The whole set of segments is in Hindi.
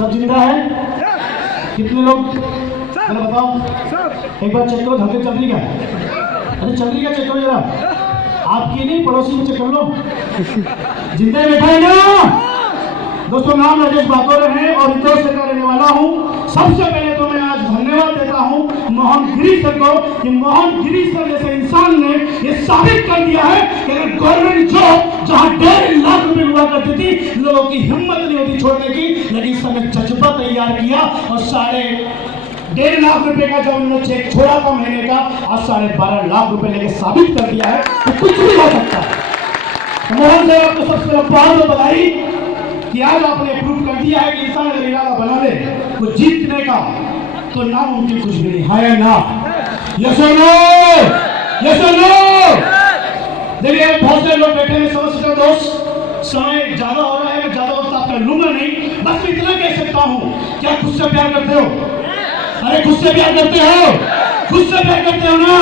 सब जिंदा है? कितने लोग? मैंने बताओ, एक बार चेक करो धरती चल रही क्या? अरे चल रही क्या? चेक करो जरा। आपकी नहीं, पड़ोसी में चेक कर लो। जिंदा बैठा है ना? दोस्तों, नाम राजेश बाकोरे है और इंदौर से रहने वाला हूँ। सबसे पहले तो मैं आज धन्यवाद देता हूँ मोहन गिरीश सर को कि मोहन गिरीश सर जैसे इंसान ने ये साबित कर दिया है कि अगर गवर्नमेंट जॉब जहाँ 1.5 लाख रुपए हुआ करती थी, लोगों की हिम्मत नहीं होती छोड़ने की, लेकिन इस समय जज्बा तैयार किया और 1.5 लाख रुपए का जब उन्होंने चेक छोड़ा था महीने का, आज 12.5 लाख रुपए लेके साबित कर दिया है तो कुछ भी हो सकता है। मोहन सर आपको सबसे पहले बहुत बधाई कि आज आपने प्रूव कर दिया है कि इंसान अगर इरादा बना ले तो जीतने का तो नामुमकिन कुछ भी नहीं है ना? यस और नो? यस और नो? देखिए, बहुत से लोग बैठे हैं, समझ सकते दोस्त, समय ज्यादा हो रहा है, ज्यादा वक्त आपका लूंगा नहीं, बस मैं इतना कह सकता हूं, क्या खुद से प्यार करते हो? अरे खुद से प्यार करते हो? खुद से प्यार करते हो ना?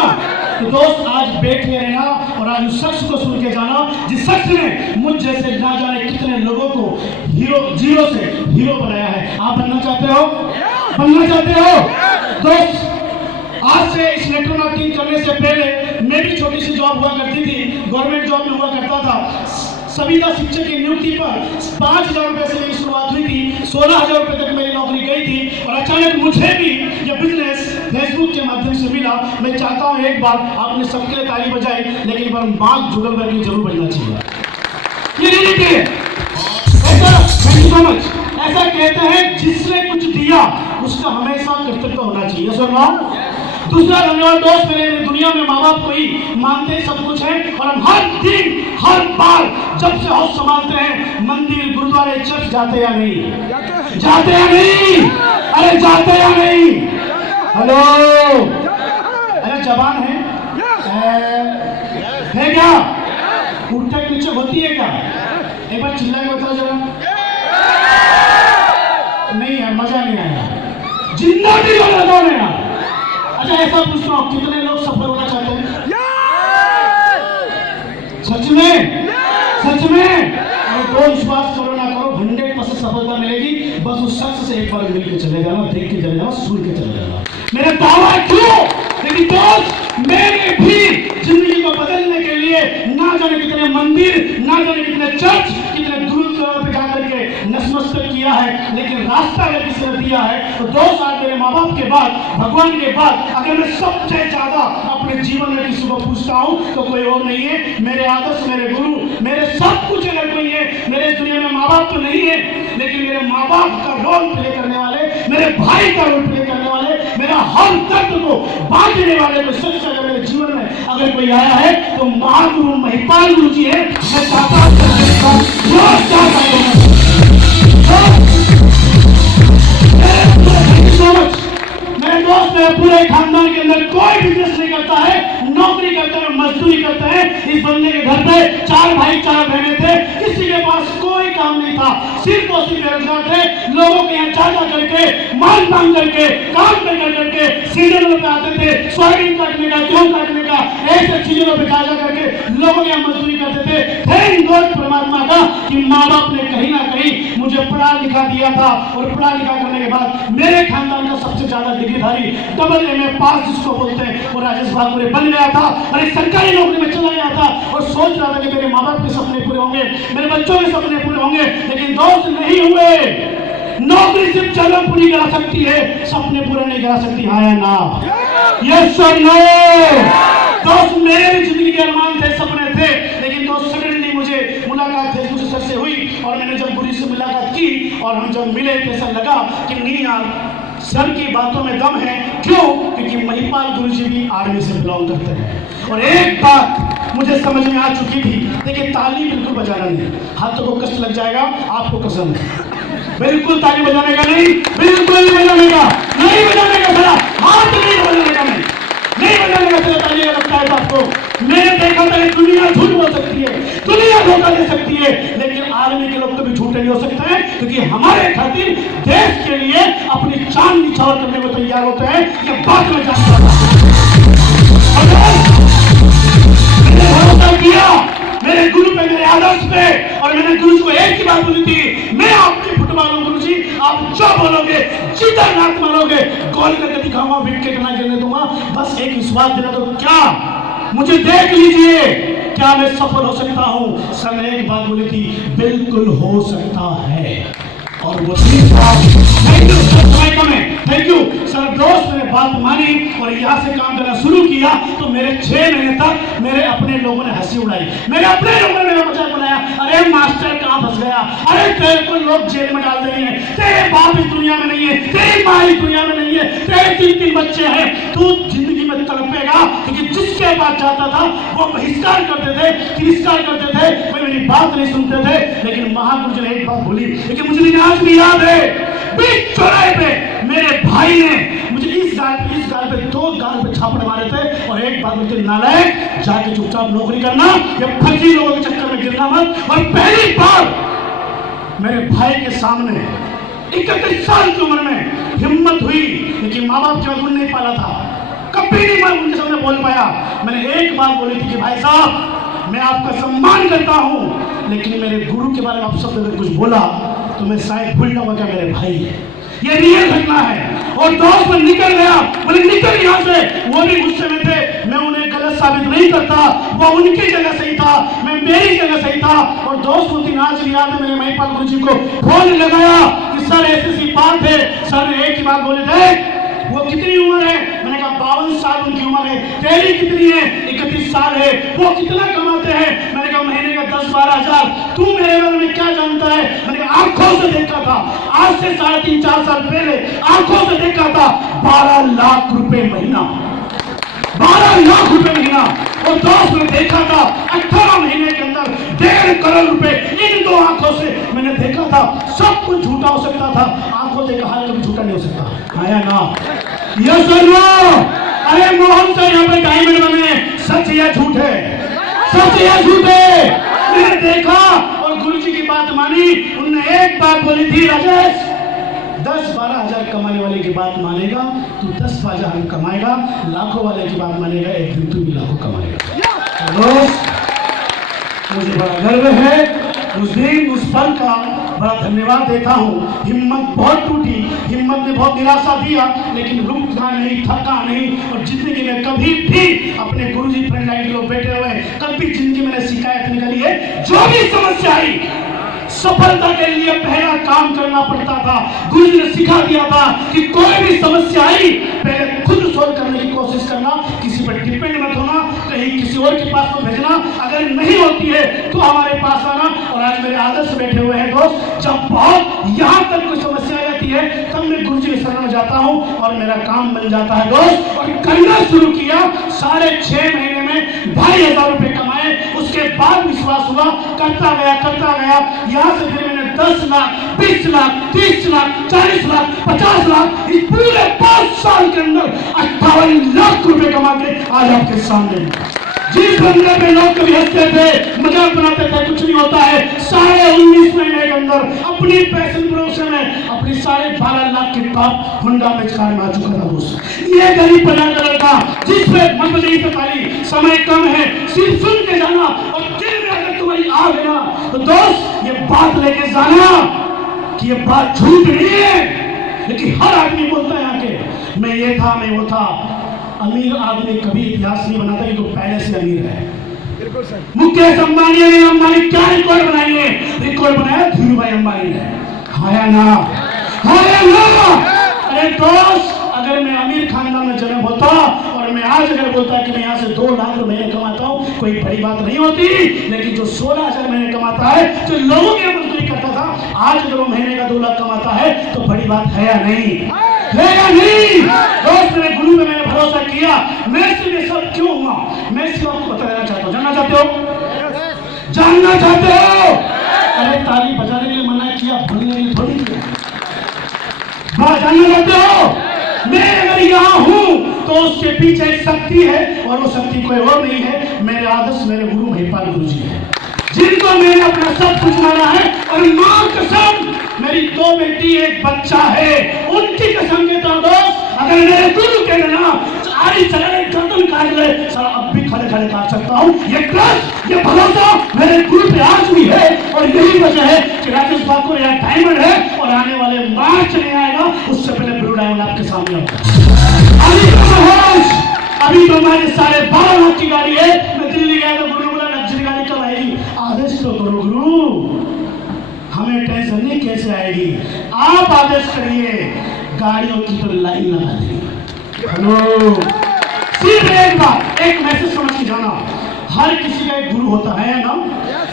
तो दोस्त, आज बैठ के रहना और आज उस शख्स को सुन के जाना जिस शख्स ने मुझ जैसे ना जाने कितने लोगों को हीरो, जीरो से हीरो बनाया है। आप बनना चाहते हो? बनना चाहते हो? दोस्त, आज से इस नेटवर्क मार्केटिंग करने से पहले मेरी छोटी सी जॉब हुआ करती थी, गवर्नमेंट जॉब में हुआ करता था। संविदा शिक्षक की नियुक्ति पर 5,000 रुपए से मेरी शुरुआत हुई थी, 16,000 रुपए तक मेरी नौकरी गई थी और अचानक मुझे भी यह बिजनेस फेसबुक के माध्यम से मिला। मैं चाहता हूं एक बार आपने सबके लिए ताली बजाई, लेकिन एक बार मार्क जुगलबर्ग के जरूर बजना चाहिए। ये रियलिटी है। ऐसा कहते हैं जिसने कुछ दिया उसका हमेशा कर्तव्य होना चाहिए। सर ना? दूसरा धन्यवाद दोस्त, मेरे दुनिया में माँ बाप को ही मानते सब कुछ है और हम हर दिन हर बार जब से हाउस संभालते हैं, मंदिर गुरुद्वारे चर्च जाते या नहीं? जाते या नहीं? अरे जाते या नहीं? हेलो, अरे जबान है क्या? उठने के नीचे होती है क्या? एक बार चिल्ला के बताओ जरा। नहीं है, मजा नहीं आया। जिंदगी वाला कौन है? अच्छा, ऐसा पूछता हूँ, कितने लोग सफल होना चाहते हैं? सच में? सच में? तो विश्वास करो ना करो, 100% सफलता मिलेगी। बस उस शख्स से एक बार मिल के चले जाना, देख के चले जाना, सुन के चले जाना। मेरा दावा क्यों? लेकिन दोस्त, मैंने भी जिंदगी को बदलने के लिए ना जाने कितने मंदिर, ना जाने कितने चर्च, कितने गुरुद्वारों पे जाकर के नतमस्तक किया है, लेकिन रास्ता अगर किसी ने दिया है तो 2 साल मेरे माँ बाप के बाद, भगवान के बाद, अगर मैं सबसे ज्यादा अपने जीवन में किसी को पूछता हूँ तो कोई और नहीं है। मेरे आदर्श, मेरे गुरु, मेरे सब कुछ अगर कोई है, मेरे दुनिया में माँ बाप तो नहीं है, लेकिन मेरे माँ बाप का रोल प्ले करने वाले, मेरे भाई का रोल प्ले करने वाले, मेरा हर तत्व को बांटने वाले को सच अगर मेरे जीवन में अगर कोई आया है तो महागुरु महिपाल गुरु जी है। मैं चाहता हूँ मेरे दोस्त, मेरे पूरे खानदान के अंदर कोई बिजनेस नहीं करता है, नौकरी करता है, मजदूरी करता है। इस बंदे के घर पे 4 भाई 4 बहनें थे, किसी के पास कोई काम नहीं था, सिर्फ और सिर्फ बेरोजगार थे। लोगों के यहाँ जा करके, मांग मांग करके, काम कर करके सीजनों पे आते थे, सोयाबीन काटने का, गेहूं काटने का, ऐसे चीजों पे जा करके लोगों के यहाँ मजदूरी करते थे। थैंक गॉड परमात्मा का कि माँ बाप ने कहीं ना कहीं मुझे पढ़ा लिखा दिया था और पढ़ा लिखा करने के बाद मेरे खानदान का सबसे ज्यादा डिग्रीधारी डबल MA पास जिसको बोलते हैं वो राजेश बाकोरे बन गया था और एक सरकारी नौकरी में चला गया था और सोच रहा था कि मेरे माँ बाप के सपने पूरे होंगे, मेरे बच्चों के सपने पूरे होंगे, लेकिन दोस्त नहीं हुए। नौकरी सिर्फ जगह पूरी करा सकती है, सपने पूरे नहीं करा सकती। हाँ या ना? यस और नो? दोस्त, मेरी जिंदगी के अरमान थे, सपने थे, लेकिन दोस्त सडनली मुझे मुलाकात फेसबुक सर से हुई और मैंने जब गुरु से मुलाकात की और हम जब मिले तो ऐसा लगा कि नहीं यार, सर की बातों में दम है। क्यों? क्योंकि महिपाल गुरु जी भी आर्मी से बिलोंग करते हैं। और एक बात मुझे समझ में आ चुकी थी, देखिए ताली बिल्कुल बजाना नहीं, हाथों को कष्ट लग जाएगा, आपको कसम है, बिल्कुल ताली बजाने का नहीं, बिल्कुल नहीं बजाने का, नहीं बजाने का, सर हाथ नहीं बजाने का, नहीं बजाने का। सर ताली लगता है आपको। मैंने देखा था कि दुनिया झूठ बोल सकती है, दुनिया धोखा दे सकती है, लेकिन आर्मी के लोग कभी झूठे नहीं हो सकते हैं, क्योंकि हमारे खातिर देश के लिए अपनी जान निछावर करने को तैयार होते हैं। ये बात मैं जानता था, मैंने भरोसा किया, मेरे गुरु पे, मेरे आदर्श पे। और मैंने गुरु जी को एक ही बात बोली थी, मैं आपके फुटबॉल हूं गुरु जी, आप जो बोलोगे जिधर नाक मारोगे गोल करके दिखाऊंगा, विकेट ना गिरने दूंगा, बस एक विश्वास दिला दो। क्या मुझे देख लीजिए, क्या मैं सफल हो सकता हूं? सर ने एक बात बोली थी, बिल्कुल हो सकता है। और वो थैंक यू सर, समय कम है, थैंक यू सर। दोस्त ने बात मानी और यहाँ से काम करना शुरू किया तो मेरे 6 महीने तक मेरे अपने लोगों ने हंसी उड़ाई, मेरे अपने लोगों ने मेरा मजाक बनाया। अरे मास्टर कहाँ फंस गया, अरे तेरे को लोग जेल में डाल देंगे, तेरे बाप इस दुनिया में नहीं है, तेरी माँ इस दुनिया में नहीं है, तेरे 3 बच्चे हैं, तू जिंदगी में तड़पेगा। क्योंकि जिसके पास जाता था वो बहिष्कार करते थे, तिरस्कार करते थे, वो मेरी बात नहीं सुनते थे। लेकिन महागुरु जी ने एक बात बोली, लेकिन मुझे आज भी याद है, बीच चौराहे पे मेरे भाई ने मुझे इस गाल पे 2 गाल पे छापड़ मारे थे और एक बात बोलते, नालायक जाके चुपचाप नौकरी करना, ये फर्जी लोगों के चक्कर में गिरना मत। और पहली बार मेरे भाई के सामने 31 साल की उम्र में हिम्मत हुई, लेकिन माँ बाप के गुण नहीं पाला था, कभी नहीं मैं उनके सामने बोल पाया। मैंने एक बात बोली थी कि भाई साहब मैं आपका सम्मान करता हूं, लेकिन मेरे गुरु के बारे में आप सब अगर कुछ बोला तो मैं शायद भूल जाऊंगा क्या मेरे भाई है। ये रियल घटना है। और दोस्त में निकल गया, बोले निकल यहाँ से। वो भी गुस्से में थे, मैं उन्हें गलत साबित नहीं करता, वो उनकी जगह सही था, मैं मेरी जगह सही था। और दोस्त उस दिन आज भी याद है, मैंने महिपाल गुरु जी को फोन लगाया कि सर ऐसी बात है। सर ने एक ही बात बोले थे, वो कितनी उम्र है? मैंने कहा 52 साल उनकी उम्र है। तेरी कितनी है? 31 साल है। वो कितना कमाते हैं? मैंने कहा महीने का 10-12 हजार। तू मेरे बारे में क्या जानता है? मैंने कहा आंखों से देखा था, आज से 3.5-4 साल पहले आंखों से देखा था, 12 लाख रुपए महीना, 12 लाख रुपए महीना। और दोस्त ने देखा था 18 महीने के अंदर 1.5 करोड़ रुपए इन 2 आंखों से मैंने देखा था। सब कुछ झूठा हो सकता था, आंखों से कहा कभी झूठा नहीं हो सकता। आया ना? यस और नो? अरे मोहन से यहाँ पे डायमंड बने, सच या झूठ है? सच या झूठ है? मैंने देखा और गुरु जी की बात मानी। उन्होंने एक बात बोली थी, राजेश 10-12 हजार कमाने वाले की बात मानेगा तू 10 हजार कमाएगा, लाखों वाले की बात मानेगा एक दिन तू भी लाखों कमाएगा। दोस्त मुझे बड़ा गर्व है, उस दिन उस पल का बड़ा धन्यवाद देता हूँ। हिम्मत बहुत टूटी, हिम्मत ने बहुत निराशा दिया, लेकिन रुका नहीं, थका नहीं। और जिंदगी में कभी भी अपने गुरु जी फ्रंट लाइन के लोग बैठे हुए, कभी जिंदगी में शिकायत निकली है। जो भी समस्या आई, सफलता के लिए पहला काम करना पड़ता था। गुरु जी ने सिखा दिया था कि कोई भी समस्या आई पहले खुद सोल्व करने की कोशिश करना, किसी पर डिपेंड मत होना, कहीं किसी और के पास तो भेजना, अगर नहीं होती है तो हमारे पास आना। और आज मेरे आदर्श बैठे हुए हैं दोस्त, जब बहुत यहाँ तक कोई समस्या आ जाती है तब मैं गुरु जी के शरण में जाता हूँ और मेरा काम बन जाता है दोस्त। और करना शुरू किया, 6.5 महीने में 2,500 रुपए कमाए। उसके बाद विश्वास हुआ, करता गया। यहाँ से फिर मैंने 10 लाख, 20 लाख, 30 लाख, 40 लाख, 50 लाख, इस पूरे 5 साल के अंदर 58 लाख रुपए कमा के आज आपके सामने। जिस बंदे पे लोग कभी हंसते थे, मजाक बनाते थे, कुछ नहीं होता है, 19.5 महीने के अंदर अपनी पैशन भरोसे में अपनी 12.5 लाख की टॉप होंडा में कार में आ चुका था दोस्त। ये गरीब बना का लड़का जिसपे मत नहीं ताली, समय कम है, सिर्फ सुन के जाना और दिल में अगर तुम्हारी आ गया तो दोस्त ये बात लेके जाना कि ये बात झूठ नहीं है। लेकिन हर आदमी बोलता है यहाँ के, मैं ये था, मैं वो था। अमीर आदमी कभी इतिहास नहीं बनाता कि तो पहले से अमीर है। मुकेश अंबानी ने अंबानी क्या रिकॉर्ड बनाएंगे? रिकॉर्ड बनाया धीरूभाई अंबानी ने। हाया ना? हाया ना? अरे दोस्त, अगर मैं अमीर खानदान में जन्म होता और मैं आज अगर बोलता कि मैं यहाँ से 2 लाख महीने कमाता हूँ, कोई बड़ी बात नहीं होती। लेकिन जो 16,000 महीने कमाता है, जो लोगों की मजदूरी करता था, आज अगर वो महीने का 2 लाख कमाता है तो बड़ी बात है या नहीं? है या नहीं? दोस्त मेरे गुरु पे मैंने भरोसा किया। मैं सिर्फ ये सब क्यों हुआ, मैं सिर्फ आपको बता देना चाहता हूँ। जानना चाहते हो? जानना चाहते हो? अरे ताली बजाने के लिए मना किया, बोलने के लिए थोड़ी किया। जानना चाहते हो? मैं अगर यहाँ हूँ तो उसके पीछे एक शक्ति है और वो शक्ति कोई और नहीं है, मेरे आदर्श मेरे गुरु महिपाल गुरु जी है, जिनको मैंने अपना सब कुछ माना है। और माँ कसम, मेरी 2 बेटी 1 बच्चा है, उनकी कसम कहता हूँ दोस्त, अगर मेरे गुरु के ना आरी चले गर्दन काट ले, साला अब भी खड़े खड़े काट सकता हूँ। ये ट्रस्ट, ये भरोसा मेरे गुरु पे आज भी है और यही वजह है कि राकेश ठाकुर यहाँ डायमंड है और आने वाले मार्च नहीं आएगा उससे पहले ब्लू डायमंड आपके सामने होगा। अभी तो हमारे साढ़े 12 लाख की गाड़ी है। मैं दिल्ली गया तो गुरु बोला लग्जरी गाड़ी कब आएगी? आदेश तो करो गुरु, हमें टेंशन नहीं कैसे आएगी, आप आदेश करिए, गाड़ियों की तो लाइन लगा देंगे। हेलो, सिर्फ एक बात, एक मैसेज समझ के जाना, हर किसी का एक गुरु होता है ना।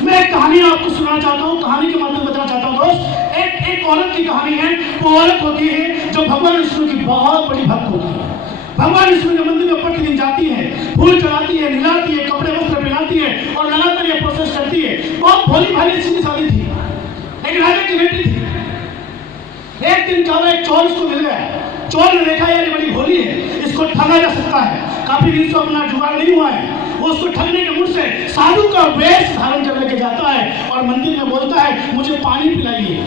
मैं एक कहानी आपको सुनाना चाहता हूँ, कहानी के माध्यम बताना चाहता हूँ दोस्त। एक औरत की कहानी है। वो औरत होती है जो भगवान विष्णु की बहुत बड़ी भक्त होती है। भगवान विष्णु के मंदिर में प्रतिदिन जाती है, फूल चढ़ाती है, नहलाती है, कपड़े वस्त्र पहनाती है और लगातार ये प्रोसेस करती है। बहुत भोली भाली सीधी सादी थी, एक राजा की बेटी थी। एक दिन क्या हुआ, एक चोर इसको मिल गया। चोर ने देखा यार ये बड़ी भोली है, इसको ठगा जा सकता है, काफी दिन से अपना जुगाड़ नहीं हुआ है। वो उसको ठगने के मुंह से साधु का वेश धारण कर लेके जाता है और मंदिर में बोलता है मुझे पानी पिलाइए।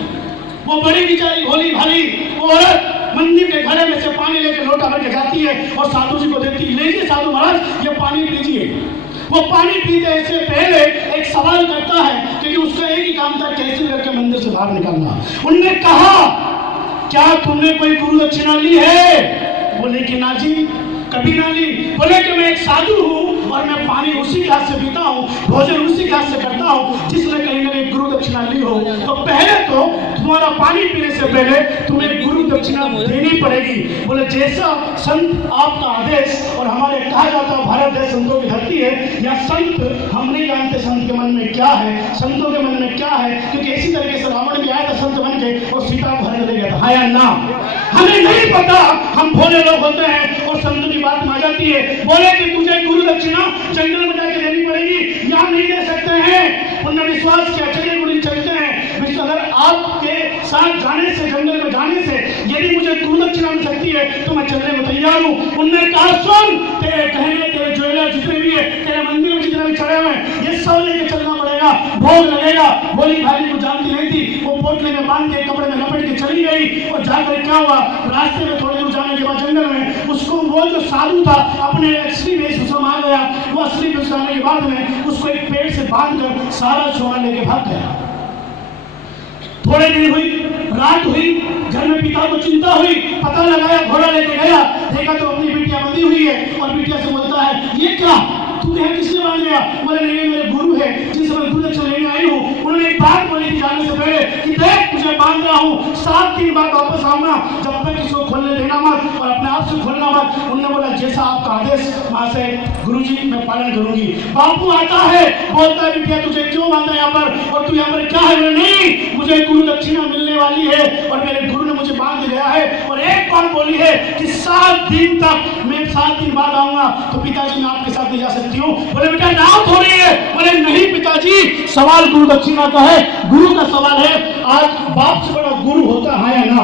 वो बड़ी बेचारी भोली भाली वो औरत मंदिर के घड़े में से पानी लेके लोटा भर के जाती है और साधु जी को देती है, लीजिए साधु महाराज ये पानी पीजिए। वो पानी पीने से पहले एक सवाल करता है, क्योंकि उसका एक ही काम था कैसे करके मंदिर से बाहर निकलना। उनने कहा क्या तुमने कोई गुरु दक्षिणा ली है? बोले कि ना जी कभी ना ली। बोले कि मैं एक साधु हूँ और मैं पानी उसी के हाथ से पीता हूँ, भोजन उसी के हाथ से करता हूँ जिसने कहीं ना कहीं गुरु दक्षिणा ली हो। तो पहले तो तुम्हारा पानी पीने से पहले तुम्हें गुरु दक्षिणा देनी पड़ेगी। बोले जैसा संत आपका आदेश, और हमारे कहा जाता है भारत देश संतों की धरती है, या संत हम नहीं जानते संत के मन में क्या है, संतों के मन में क्या है, क्योंकि इसी तरीके से रावण भी आया था संत बन के और सीता को हरण ले गया था। हाँ या ना? हमें नहीं पता, हम भोले लोग होते हैं और संत की बात आ जाती है। बोले कि तुझे गुरु दक्षिणा जंगल में जाके देनी पड़ेगी, यहाँ नहीं दे सकते हैं। उन्होंने विश्वास किया, चले गुरु चलते हैं। अगर आपके साथ जाने से, जंगल में जाने से यदि मुझे गुरु दक्षिणा मिल सकती है तो मैं चलने में तैयार हूँ। उन्होंने कहा सुन, तेरे गहने, तेरे ज्वेलर जितने भी है, तेरे मंदिर में जितने भी चढ़े हुए हैं, ये सब लेके चलना पड़ेगा, भोग लगेगा। भोली भाली को जानती नहीं थी, वो पोटली में बांध के कपड़े में लपेट के चली गई। और जाकर क्या हुआ, रास्ते में थोड़ी दूर जाने के बाद जंगल में उसको वो जो साधु था अपने असली वेशभूषा में आ गया। वो असली वेशभूषा आने के बाद में उसको एक पेड़ से बांध कर सारा सोना लेके भाग गया। थोड़े दिन हुई, रात हुई, घर में पिता को चिंता हुई, पता लगाया, घोड़ा लेके गया, देखा तो अपनी बिटिया बंधी हुई है और बिटिया से बोलता है ये क्या तू यहाँ किसने बांध गया? बोले नहीं मेरे गुरु है जिनसे मैं गुरु दक्षिणा लेने आई हूँ। उन्होंने एक बात बोली थी जाने से पहले कि देख तुझे बांध रहा हूँ, 7 दिन बाद वापस आऊंगा, जब तक इसको खोलने देना मत और अपने आप से खोलना मत। उन्होंने बोला जैसा आपका आदेश महाशय गुरुजी मैं पालन करूंगी। बापू आता है, बोलता है बिटिया तुझे क्यों बांधा यहाँ पर और तू यहाँ पर क्या है? नहीं मुझे गुरु दक्षिणा मिलने वाली है और मेरे गुरु ने मुझे बांध गया है और एक बात बोली है कि 7 दिन तक, मैं 7 दिन बाद आऊंगा तो पिताजी मैं आपके साथ नहीं जा सकती हूँ। बोले बेटा नाव थोड़ी है। बोले नहीं पिताजी, सवाल गुरु दक्षिणा का है, गुरु का सवाल है। आज बाप से बड़ा गुरु होता है या ना?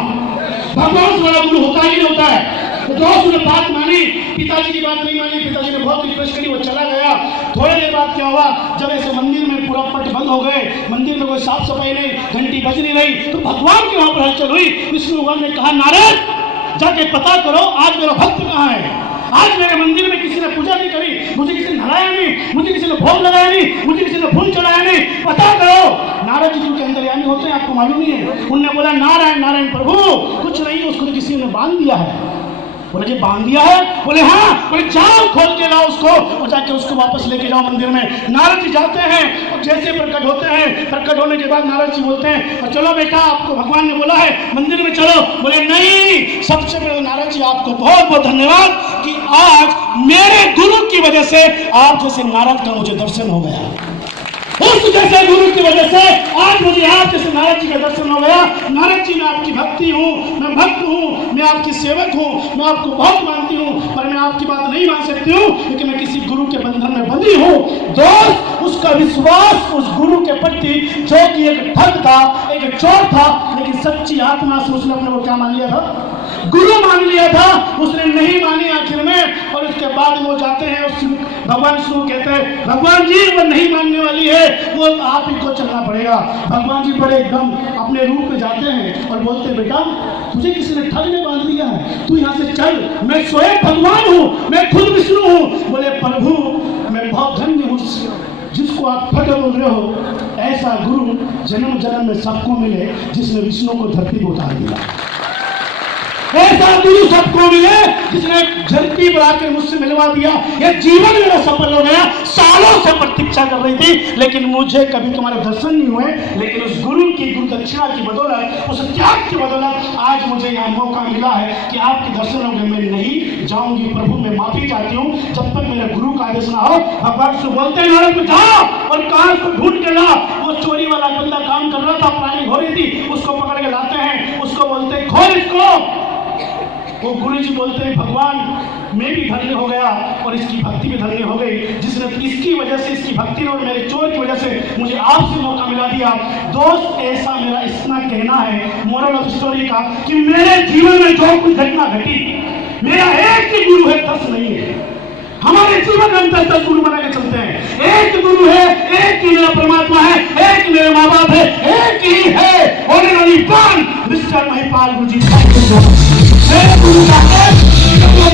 भगवान से बड़ा गुरु होता ही नहीं होता है। तो दोस्त ने बात मानी, पिताजी की बात नहीं मानी, पिताजी ने बहुत रिक्वेस्ट करी, वो चला गया। थोड़ी देर बाद क्या हुआ, जब ऐसे मंदिर में पूरा पट बंद हो गए, मंदिर में कोई साफ सफाई नहीं, घंटी बज नहीं रही, तो भगवान की वहां पर हलचल हुई। विष्णु भगवान ने कहा नारद जाके पता करो आज मेरा भक्त कहाँ है। आज मेरे मंदिर में किसी ने पूजा नहीं करी, मुझे किसी ने नहाया नहीं, मुझे किसी ने भोग लगाया नहीं, मुझे किसी ने फूल चढ़ाया नहीं, पता करो। नारद जी उनके अंदरयामी होते हैं, आपको मालूम नहीं है। उन्होंने बोला नारायण नारायण प्रभु, कुछ नहीं, उसको किसी ने बांध दिया है। बोले जी बांध दिया है? बोले हाँ। बोले जाओ खोल के लाओ उसको और जाके उसको वापस लेके जाओ मंदिर में। नारद जी जाते हैं और जैसे प्रकट होते हैं, प्रकट होने के बाद नारद जी बोलते हैं और चलो बेटा आपको भगवान ने बोला है मंदिर में चलो। बोले नहीं, सबसे पहले नारद जी आपको बहुत बहुत धन्यवाद कि आज मेरे गुरु की वजह से आप जैसे नारद का मुझे दर्शन हो गया। उस जैसे गुरु की वजह से आज मुझे आप जैसे नारद जी का दर्शन हो गया। नारद जी मैं आपकी भक्ति हूँ, मैं भक्त हूँ, मैं आपकी सेवक हूँ, मैं आपको बहुत मानती हूँ, पर मैं आपकी बात नहीं मान सकती हूँ क्योंकि मैं किसी गुरु के बंधन में बंधी हूँ। दोस्त उसका विश्वास उस गुरु के प्रति जो कि एक ठग था, एक चोर था, लेकिन सच्ची आत्मा से उसने अपने को क्या मान लिया था? गुरु मान लिया था। उसने नहीं मानी आखिर में और उसके बाद वो जाते हैं भगवान विष्णु कहते हैं भगवान जी वो नहीं मानने वाली है, वो आप ही को चलना पड़ेगा। भगवान जी बड़े एकदम अपने रूप में जाते हैं और बोलते हैं बेटा तुझे किसी ने ठग में बांध दिया है, तू यहाँ से चल, मैं स्वयं भगवान हूँ, मैं खुद विष्णु हूँ। बोले प्रभु मैं बहुत धन्य हूँ जिसको आप फकर बोल रहे हो। ऐसा गुरु जन्म जन्म में सबको मिले जिसने विष्णु को धरती पर उतार दिया। ऐसा गुरु सबको मिले जिसने धरती पर आकर मुझसे मिलवा दिया। ये जीवन मेरा सफल हो गया। सालों से प्रतीक्षा कर रही थी लेकिन मुझे कभी तुम्हारे दर्शन नहीं हुए, लेकिन उस गुरु की गुरु दक्षिणा की बदौलत, उस त्याग की बदौलत आज मुझे यहाँ मौका मिला है कि आपके दर्शन होंगे। मैं नहीं जाऊंगी प्रभु, मैं माफी चाहती हूँ। जब तक मेरे गुरु का आदेश ना हो, भगवान से बोलते हैं नारद को जाओ और काश को ढूंढ के ला। वो चोरी वाला बंदा काम कर रहा था, प्राणी हो रही थी, उसको पकड़ के लाते हैं, उसको बोलते हैं खोल इसको। वो गुरु जी बोलते हैं भगवान मैं भी धन्य हो गया और इसकी भक्ति भी धन्य हो गई, जिसने इसकी वजह से, इसकी भक्ति और मेरे चोर की वजह से मुझे आपसे मौका मिला दिया। दोस्त ऐसा मेरा इतना कहना है मोरल ऑफ स्टोरी का कि मेरे जीवन में जो कुछ घटना घटी, मेरा एक ही गुरु है, 10 नहीं है। हमारे जीवन में हम 10 गुरु बना के चलते हैं। एक गुरु है, एक ही मेरा परमात्मा है, एक मेरे माँ बाप है, एक ही है होने वाली पान मिस्टर महिपाल गुरु जी। मेरे गुरु का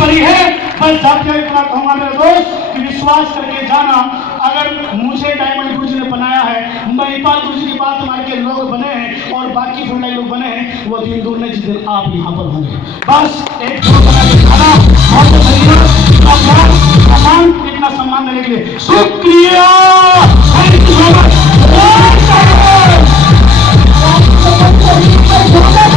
बड़ी है। बस जाकर इतना कहूंगा मेरे दोस्त कि विश्वास करके जाना, अगर मुझे डायमंड गुरु जी ने बनाया है, महिपाल गुरु जी की बात हमारे के लोग बने हैं और बाकी फुल्लाई लोग बने हैं, वो दिन दूर नहीं जिस दिन आप यहाँ पर होंगे। बस एक गुरु बना के खाना, बहुत धन्यवाद, इतना सम्मान देने के लिए शुक्रिया।